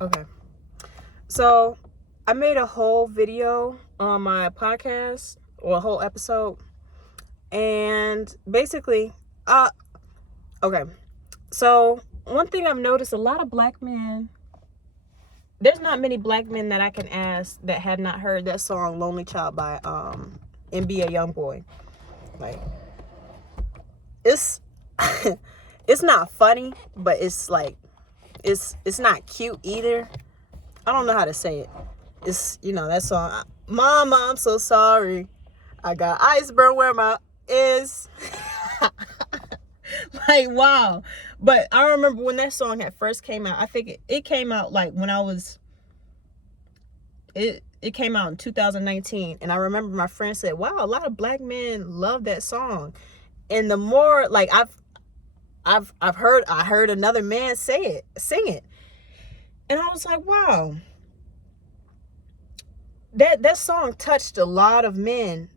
Okay. So I made a whole video on my podcast, or a whole episode. And basically, okay. So one thing I've noticed, a lot of black men, there's not many black men that I can ask that have not heard that song "Lonely Child" by NBA Youngboy. Like, it's it's not funny, but it's like it's not cute either. I don't know how to say it. It's, that song, "Mama, I'm so sorry, I got iceberg where my is." Like, wow. But I remember when that song had first came out. I think it came out like when I was it came out in 2019, and I remember my friend said, "Wow, a lot of black men love that song." And the more, like, I heard another man sing it, and I was like, wow, that song touched a lot of men.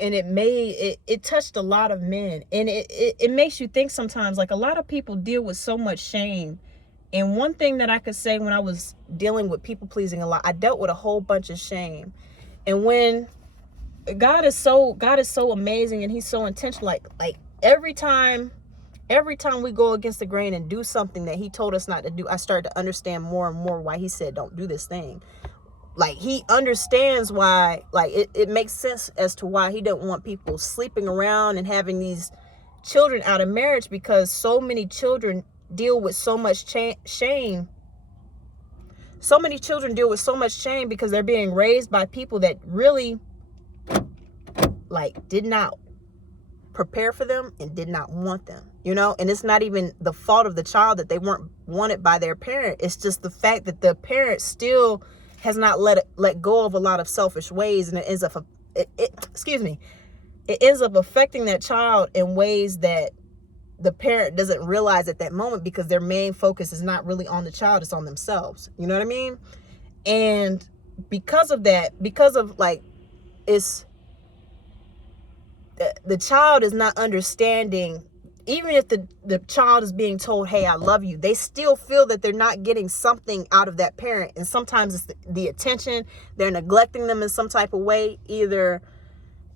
And it touched a lot of men, and it makes you think sometimes. Like, a lot of people deal with so much shame. And one thing that I could say, when I was dealing with people pleasing a lot, I dealt with a whole bunch of shame. And when God is so amazing, and he's so intentional, like every time we go against the grain and do something that he told us not to do, I start to understand more and more why he said don't do this thing. Like, he understands why. Like, it makes sense as to why he don't want people sleeping around and having these children out of marriage, because so many children deal with so much shame. So many children deal with so much shame because they're being raised by people that really, like, did not prepare for them and did not want them, and it's not even the fault of the child that they weren't wanted by their parent. It's just the fact that the parent still has not let go of a lot of selfish ways, and it ends up it ends up affecting that child in ways that the parent doesn't realize at that moment, because their main focus is not really on the child, it's on themselves. You know what I mean? And because of that, it's the child is not understanding. Even if the child is being told, "Hey, I love you," they still feel that they're not getting something out of that parent. And sometimes it's the attention. They're neglecting them in some type of way. Either,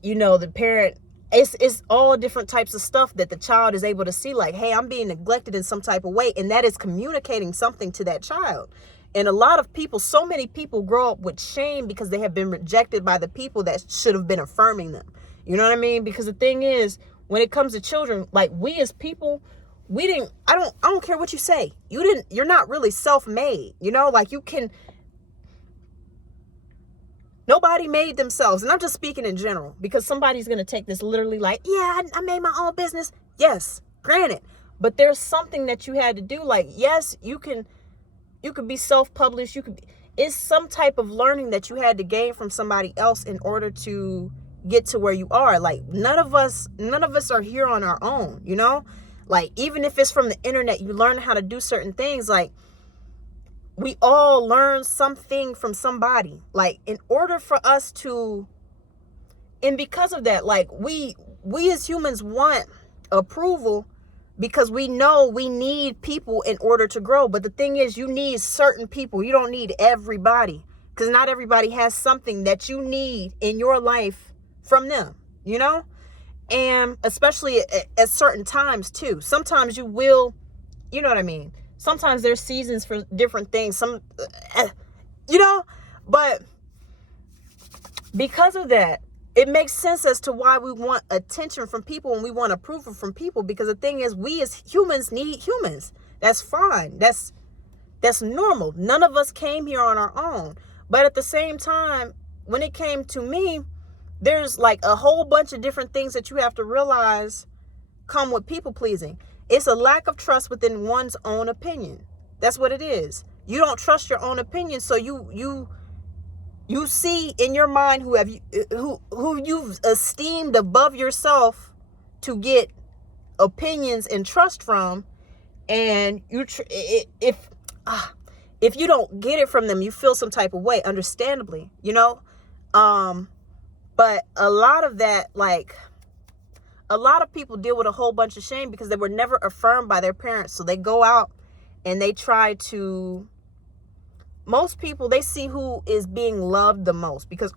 the parent, it's all different types of stuff that the child is able to see. Like, hey, I'm being neglected in some type of way. And that is communicating something to that child. And a lot of people, so many people grow up with shame because they have been rejected by the people that should have been affirming them. You know what I mean? Because the thing is, when it comes to children, like, we as people, I don't care what you say. You're not really self-made, like, nobody made themselves. And I'm just speaking in general, because somebody's going to take this literally like, yeah, I made my own business. Yes, granted. But there's something that you had to do. Like, yes, you could be self-published. It's some type of learning that you had to gain from somebody else in order to get to where you are. Like, none of us are here on our own, like, even if it's from the internet, you learn how to do certain things. Like, we all learn something from somebody, like, in order for us to, and because of that, like, we as humans want approval, because we know we need people in order to grow. But the thing is, you need certain people. You don't need everybody, because not everybody has something that you need in your life from them, and especially at certain times too. Sometimes you will, you know what I mean? Sometimes there's seasons for different things, but because of that, it makes sense as to why we want attention from people and we want approval from people. Because the thing is, we as humans need humans. That's fine. That's normal. None of us came here on our own. But at the same time, when it came to me, there's like a whole bunch of different things that you have to realize come with people pleasing. It's a lack of trust within one's own opinion. That's what it is. You don't trust your own opinion, so you see in your mind who you've esteemed above yourself to get opinions and trust from, and if you don't get it from them, you feel some type of way, understandably, but a lot of that, like, a lot of people deal with a whole bunch of shame because they were never affirmed by their parents. So they go out and they try to, most people, they see who is being loved the most, because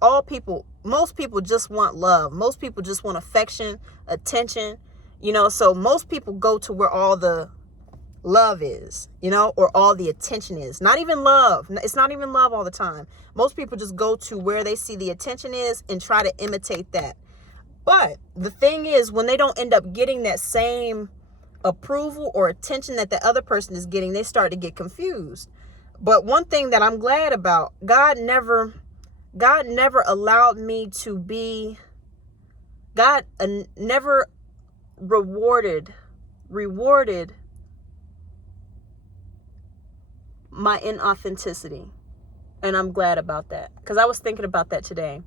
most people just want love. Most people just want affection, attention, so most people go to where all the love is, or all the attention is. Not even love. It's not even love all the time. Most people just go to where they see the attention is and try to imitate that. But the thing is, when they don't end up getting that same approval or attention that the other person is getting, they start to get confused. But one thing that I'm glad about, God never allowed me to be, God never rewarded my inauthenticity. And I'm glad about that, because I was thinking about that today.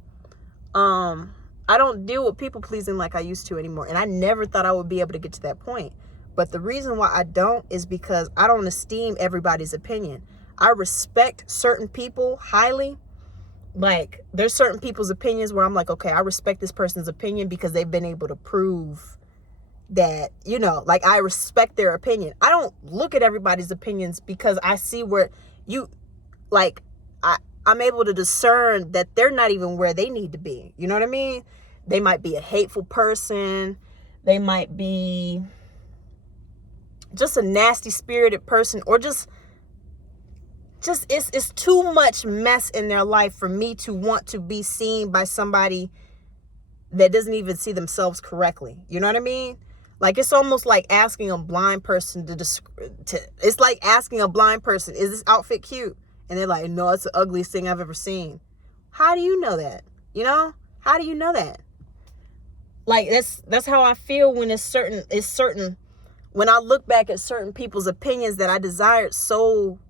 I don't deal with people pleasing like I used to anymore. And I never thought I would be able to get to that point. But the reason why I don't is because I don't esteem everybody's opinion. I respect certain people highly. Like, there's certain people's opinions where I'm like, okay, I respect this person's opinion because they've been able to prove that, like, I respect their opinion. I don't look at everybody's opinions because I see where I'm able to discern that they're not even where they need to be. You know what I mean? They might be a hateful person. They might be just a nasty spirited person, or just it's too much mess in their life for me to want to be seen by somebody that doesn't even see themselves correctly. You know what I mean? Like, it's almost like asking a blind person it's like asking a blind person, is this outfit cute? And they're like, no, it's the ugliest thing I've ever seen. How do you know that? How do you know that? Like, that's how I feel when it's certain, when I look back at certain people's opinions that I desired so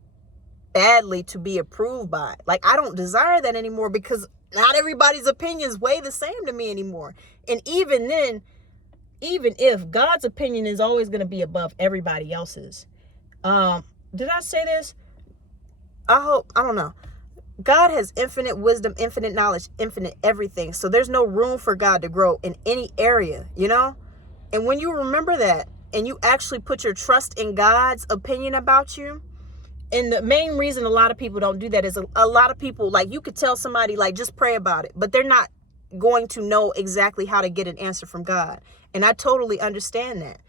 badly to be approved by. Like, I don't desire that anymore, because not everybody's opinions weigh the same to me anymore. And even then, even if God's opinion is always going to be above everybody else's. Did I say this? I don't know. God has infinite wisdom, infinite knowledge, infinite everything. So there's no room for God to grow in any area, And when you remember that and you actually put your trust in God's opinion about you, and the main reason a lot of people don't do that is a lot of people, like, you could tell somebody, like, just pray about it, but they're not going to know exactly how to get an answer from God. And I totally understand that.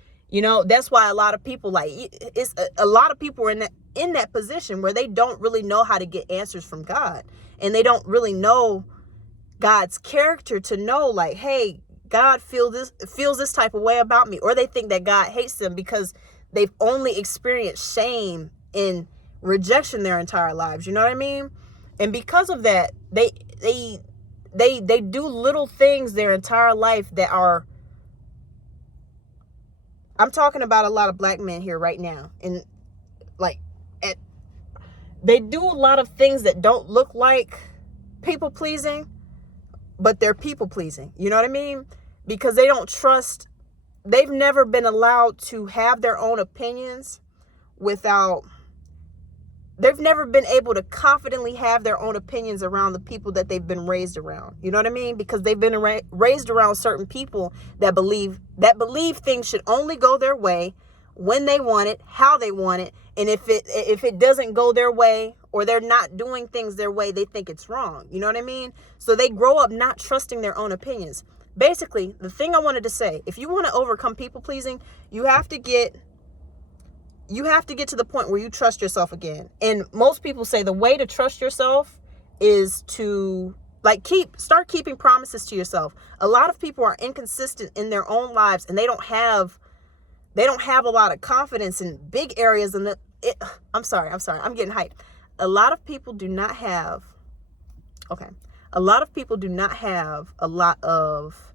That's why a lot of people, like, it's a lot of people are in that position where they don't really know how to get answers from God. And they don't really know God's character to know, like, hey, God feels this type of way about me. Or they think that God hates them because they've only experienced shame and rejection their entire lives. You know what I mean? And because of that, they do little things their entire life that are, I'm talking about a lot of black men here right now. And they do a lot of things that don't look like people pleasing, but they're people pleasing. You know what I mean? Because they don't trust, they've never been allowed to have their own opinions they've never been able to confidently have their own opinions around the people that they've been raised around. You know what I mean? Because they've been raised around certain people that believe things should only go their way, when they want it, how they want it. And if it doesn't go their way, or they're not doing things their way, they think it's wrong. You know what I mean? So they grow up not trusting their own opinions. Basically, the thing I wanted to say, if you want to overcome people pleasing, you have to get to the point where you trust yourself again. And most people say the way to trust yourself is to, like, start keeping promises to yourself. A lot of people are inconsistent in their own lives, and they don't have a lot of confidence in big areas. I'm sorry, I'm getting hyped. A lot of people do not have a lot of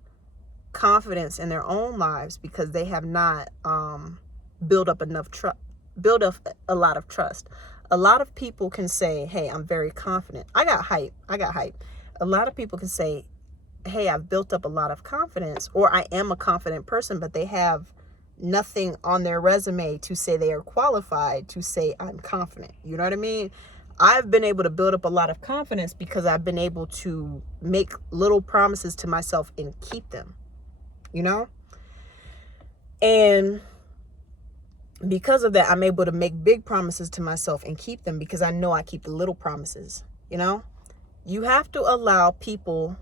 confidence in their own lives because they have not built up a lot of trust. A lot of people can say, hey, I'm very confident. I got hype. A lot of people can say, hey, I've built up a lot of confidence, or I am a confident person, but they have nothing on their resume to say they are qualified to say I'm confident. You know what I mean? I've been able to build up a lot of confidence because I've been able to make little promises to myself and keep them, And because of that, I'm able to make big promises to myself and keep them because I know I keep the little promises. You know, you have to allow people,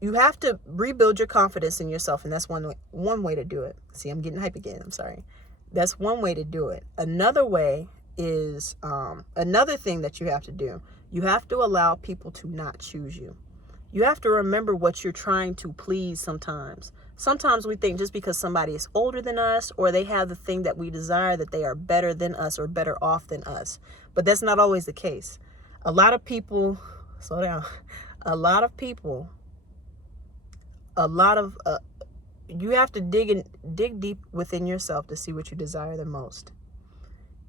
you have to rebuild your confidence in yourself. And that's one way to do it. See, I'm getting hype again. I'm sorry. That's one way to do it. Another way is another thing that you have to do. You have to allow people to not choose you. You have to remember what you're trying to please sometimes. Sometimes we think just because somebody is older than us or they have the thing that we desire that they are better than us or better off than us. But that's not always the case. A lot of people, slow down, you have to dig deep within yourself to see what you desire the most.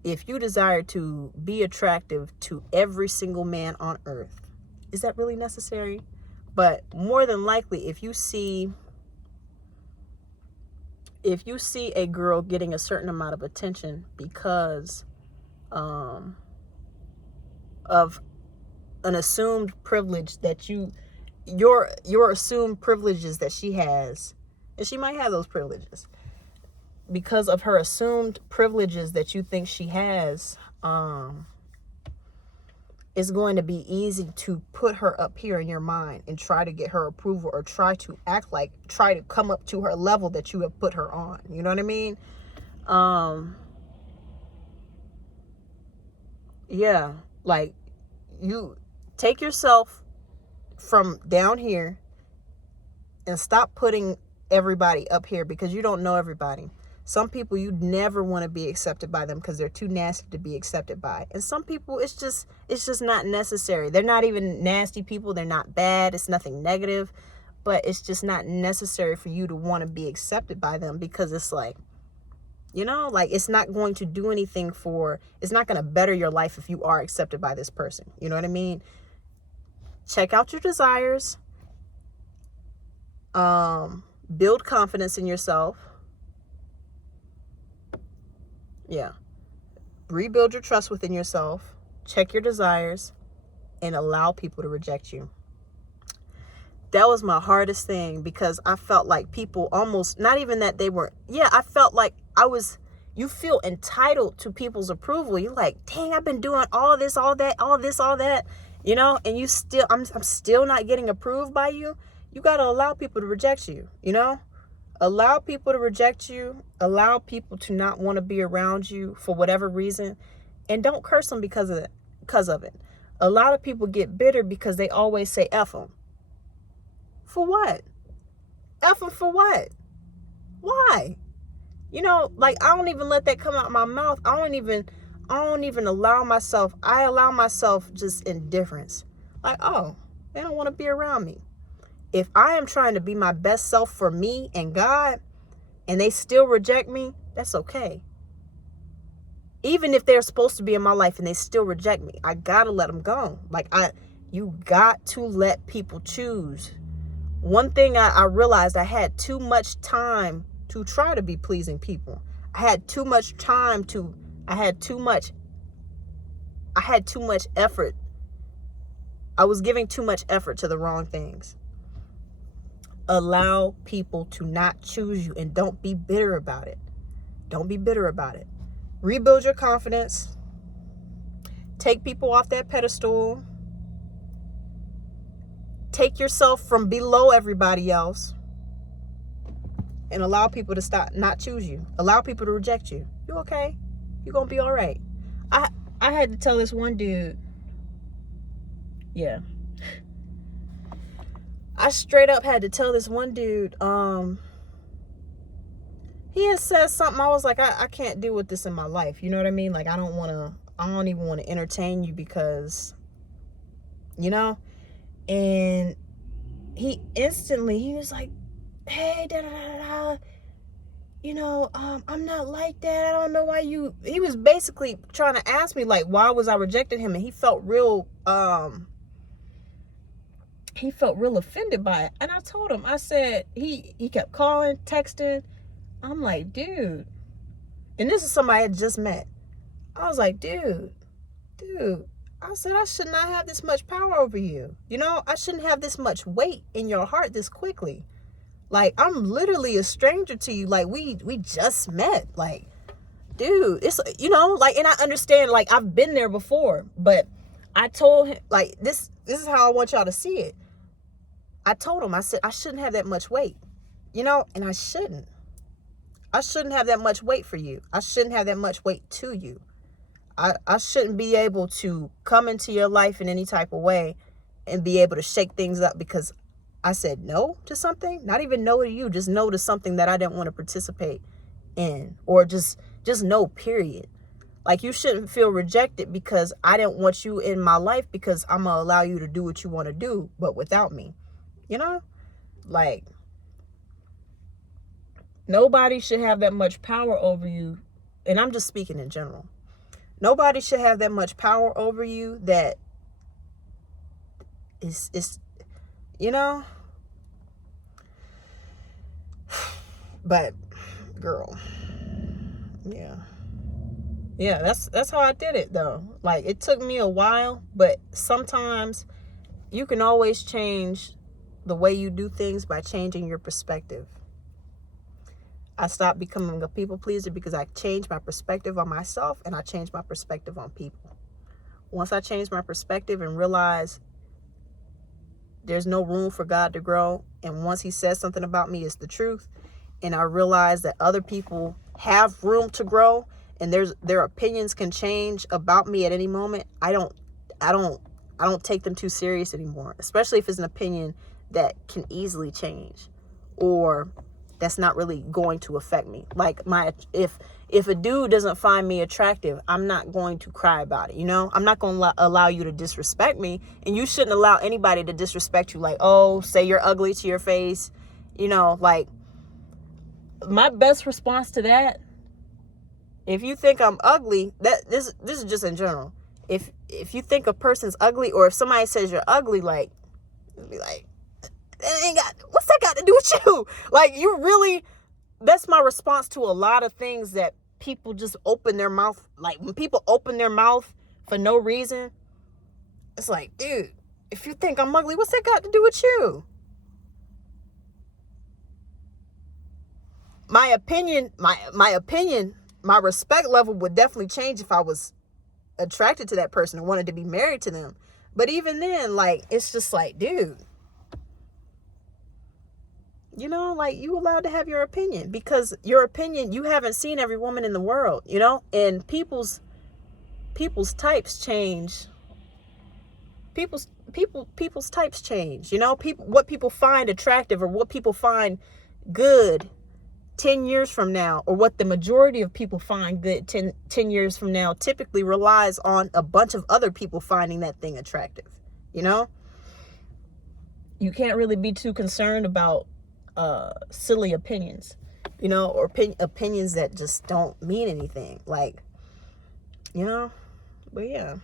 If you desire to be attractive to every single man on earth, is that really necessary? But more than likely, if you see a girl getting a certain amount of attention because of an assumed privilege that your assumed privileges that she has, and she might have those privileges, because of her assumed privileges that you think she has, it's going to be easy to put her up here in your mind and try to get her approval or try to come up to her level that you have put her on. You know what I mean? Yeah, like, you take yourself from down here and stop putting everybody up here because you don't know everybody. Some people you'd never want to be accepted by them because they're too nasty to be accepted by. And some people it's just not necessary. They're not even nasty people. They're not bad. It's nothing negative, but it's just not necessary for you to want to be accepted by them because it's like, you know, like it's not going to do anything it's not going to better your life if you are accepted by this person. You know what I mean? Check out your desires. Build confidence in yourself. Yeah. Rebuild your trust within yourself. Check your desires and allow people to reject you. That was my hardest thing because I felt like people almost, not even that they were, I felt like you feel entitled to people's approval. You're like, dang, I've been doing all this, all that, you know, and I'm still not getting approved by you. You got to allow people to reject you, you know? Allow people to reject you. Allow people to not want to be around you for whatever reason. And don't curse them because of it. A lot of people get bitter because they always say F them. For what? F them for what? Why? You know, like, I don't even let that come out of my mouth. I don't even allow myself. I allow myself just indifference. Like, oh, they don't want to be around me. If I am trying to be my best self for me and God, and they still reject me, that's okay. Even if they're supposed to be in my life and they still reject me, I gotta let them go. Like, you got to let people choose. One thing I realized, I had too much time to try to be pleasing people. I had too much effort. I was giving too much effort to the wrong things. Allow people to not choose you and don't be bitter about it. Don't be bitter about it. Rebuild your confidence. Take people off that pedestal. Take yourself from below everybody else and allow people to not choose you. Allow people to reject you. You okay? You're going to be all right. I had to tell this one dude. Yeah. I straight up had to tell this one dude, he had said something. I was like, I can't deal with this in my life. You know what I mean? Like, I don't even want to entertain you because, you know, and he was like, hey, you know, I'm not like that. I don't know why he was basically trying to ask me, like, why was I rejecting him? And he felt real offended by it. And I told him, I said, he kept calling, texting. I'm like, dude. And this is somebody I had just met. I was like, dude. I said, I should not have this much power over you. You know, I shouldn't have this much weight in your heart this quickly. Like, I'm literally a stranger to you. Like, we just met. Like, dude, it's, you know, like, and I understand, like, I've been there before, but I told him, like, this is how I want y'all to see it. I told him, I said, I shouldn't have that much weight, you know, and I shouldn't have that much weight for you. I shouldn't have that much weight to you. I shouldn't be able to come into your life in any type of way and be able to shake things up because I said no to something. Not even no to you, just no to something that I didn't want to participate in, or just no, period. Like, you shouldn't feel rejected because I didn't want you in my life, because I'm gonna allow you to do what you want to do, but without me, you know? Like, nobody should have that much power over you, and I'm just speaking in general. Nobody should have that much power over you that is, you know? But, girl, yeah, that's how I did it, though. Like, it took me a while, but sometimes you can always change the way you do things by changing your perspective. I stopped becoming a people pleaser because I changed my perspective on myself, and I changed my perspective on people. Once I changed my perspective and realized there's no room for God to grow, and once he says something about me, it's the truth, and I realized that other people have room to grow, and their opinions can change about me at any moment, I don't take them too serious anymore, especially if it's an opinion that can easily change, or that's not really going to affect me. Like, if a dude doesn't find me attractive, I'm not going to cry about it, you know? I'm not going to allow you to disrespect me, and you shouldn't allow anybody to disrespect you, like, oh, say you're ugly to your face, you know? Like, my best response to that, if you think I'm ugly, this is just in general. If you think a person's ugly, or if somebody says you're ugly, like, be like, what's that got to do with you? Like, you really, that's my response to a lot of things that people just open their mouth. Like, when people open their mouth for no reason, it's like, dude, if you think I'm ugly, what's that got to do with you? My opinion, my respect level would definitely change if I was attracted to that person and wanted to be married to them. But even then, like, it's just like, dude, you know, like, you allowed to have your opinion, because your opinion, you haven't seen every woman in the world, you know, and people's types change. People's types change, you know, what people find attractive or what people find good 10 years from now, or what the majority of people find good 10 years from now, typically relies on a bunch of other people finding that thing attractive, you know? You can't really be too concerned about silly opinions, you know, or opinions that just don't mean anything, like, you know? But yeah.